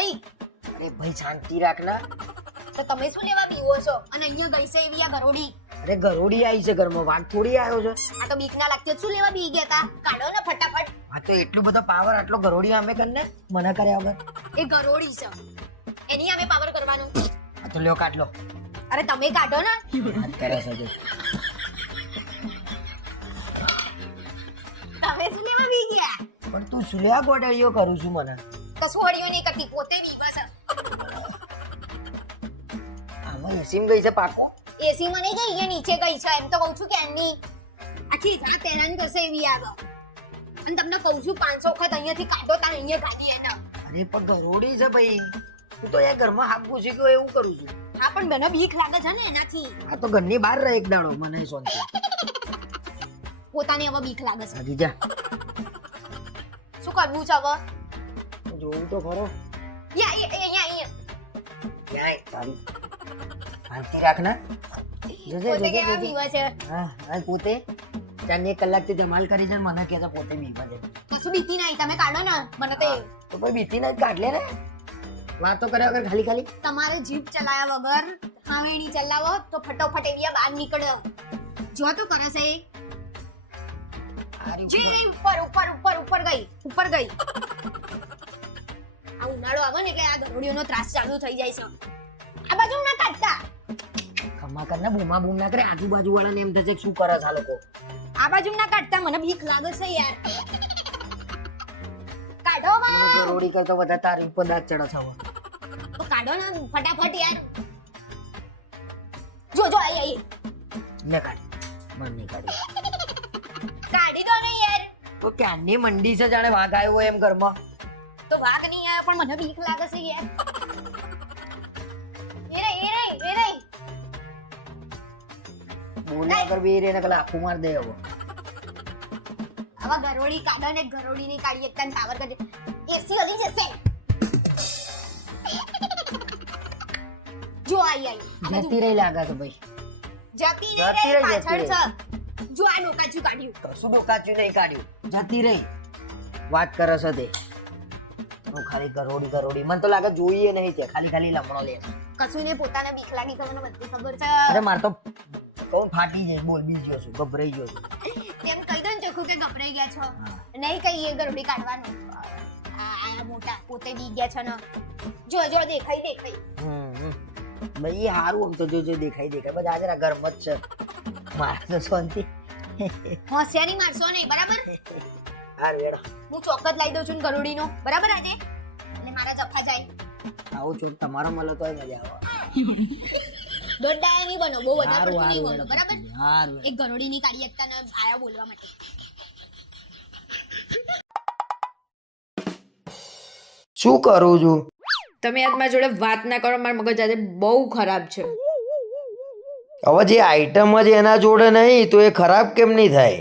અહીં. અરે ભાઈ શાંતિ રાખના. તો તમે શું લેવા બીવો છો? અને અહીંયા ગઈ છે એવી આ ગરોડી અરે ગરોડી આવી છે ઘરમાં. વાત થોડી આવ્યો છે. આ તો બીક ના લાગતી શું લેવા બી ગયા તા? કાઢો ને ફટાફટ. આ તો એટલો બધો પાવર આટલો ગરોડી અમે કરને મને કર્યા વગર. એ ગરોડી છે. એની અમે પાવર કરવાનું. આ તો લ્યો કાઢ લો. અરે તમે કાઢો ને. વાત કરે છે તમે શું લેવા બી ગયા? પણ તું શું લેવા ગોડાળીઓ કરું છું મને? કશું હળિયો નહીં કરતી પોતે છે આમાં એસીમ ગઈ છે પાકો? એસી માં નહીં ગઈ એ નીચે ગઈ છે. એમ તો કહું છું કે એની આખી રાત હેરાન કરશે એવી આગળ. અને તમને કહું છું પાંચસો વખત અહીંયાથી કાઢો તાર અહીંયા ગાડી એના. અરે પણ ગરોડી છે ભાઈ. તું તો એ ઘરમાં હાથ ઘૂસી ગયો એવું કરું છું. હા પણ મને બીક લાગે છે ને એનાથી. આ તો ઘરની બહાર રહે એક દાડો મને શાંતિ પોતાની હવે બીક લાગે છે. જા. શું કરવું છે હવે? જોવું તો ખરો યા એ- અહીંયા અહીંયા ક્યાંય તારી શાંતિ રાખ ને જોજે જોજે બીવા છે હા હા પોતે ચારની એક કલાકથી ધમાલ કરી છે મને કહે પોતે બીવા છે કશું બીતી નહીં તમે કાઢો ને મને તો તો કોઈ બીતી નથી કાઢ લે ને વાતો કર્યા વગર ખાલી ખાલી તમારો જીભ ચલાયા વગર હાવેણી ચલાવો તો ફટોફટ એવી બહાર નીકળે જો તો કરે છે જી. ઉપર ઉપર ઉપર ઉપર ગઈ ઉપર ગઈ આ ઉનાળો આવે ને એટલે આ ગરોડીઓનો ત્રાસ ચાલુ થઈ જાય છે. આ બાજુ ના કાઢતા. ખમા કર ને બૂમા બૂમ ના કરે આજુબાજુ વાળાને એમ થશે શું કરે છે આ લોકો? આ બાજુ ના કાઢતા મને બીક લાગે છે યાર. કાઢો બા. ગરોડી કરતો બધા તારી ઉપર દાંત ચડે છે તો કાઢો ને ફટાફટ યાર. જો જો આઈ આઈ. ને કાઢ. મન નહીં કાઢી. કાઢી દો ને યાર. તો ક્યાંની મંડી છે જાણે વાઘ આવ્યો હોય એમ ઘરમાં? તો વાઘ નહીં આવે પણ મને બીક લાગે છે યાર. એ રહી એ રહી એ રહી. બોલ્યા કર બી રે નકલા આખું માર દે હવે. આવા ગરોડી કાઢો ને ગરોડી ની કાઢી એકદમ પાવર કરી એસી હલી જશે જો આઈ આઈ. જતી રહી લાગે છે ભાઈ. જતી રહી રહી, પાછળ છે. જો આ ડોકાચું કાઢ્યું. કશું ડોકાચું નહીં કાઢ્યું. જતી રહી. વાત કરે છે હું ખાલી ગરોડી ગરોડી મને તો લાગે જોઈએ નહીં તે ખાલી ખાલી લમણો લે. કશું નહીં પોતાને બીક લાગી છે મને બધી ખબર છે. અરે માર તો કોણ ફાટી જાય બોલ બીજો છું ગભરાઈ ગયો છું. તેમ કહી દો ને ચોખ્ખું કે ગભરાઈ ગયા છો. નહીં કહીએ ગરોડી કાઢવાનું. આ મોટા પોતે બી ગયા છે ને. જો જો દેખાઈ દેખાઈ હમ, હમ. ભાઈ હારું આમ તો જો જો દેખાય દેખાય. બધા ઘરમાં જ છે. મારે તો શાંતિ. હોશિયારી મારશો નહીં બરાબર? હાર વેડા. હું ચોક્કસ લઈ દઉં છું ગરોડીનો. બરાબર આજે? અને મારા જફા જાય. આવું છું તમારો મળે તો મજા આવે. દોડાયા નહીં બનો બહુ વધારે પડતું નહીં બનો બરાબર? હારું એક ગરોડીની કાઢી એકતા ને આયા બોલવા માટે. શું કરું છું? તમે આજ મારી જોડે વાત ના કરો મારા મગજ આજે બહુ ખરાબ છે. હવે જે આઈટમ જ એના જોડે નહીં તો એ ખરાબ કેમ નહીં થાય?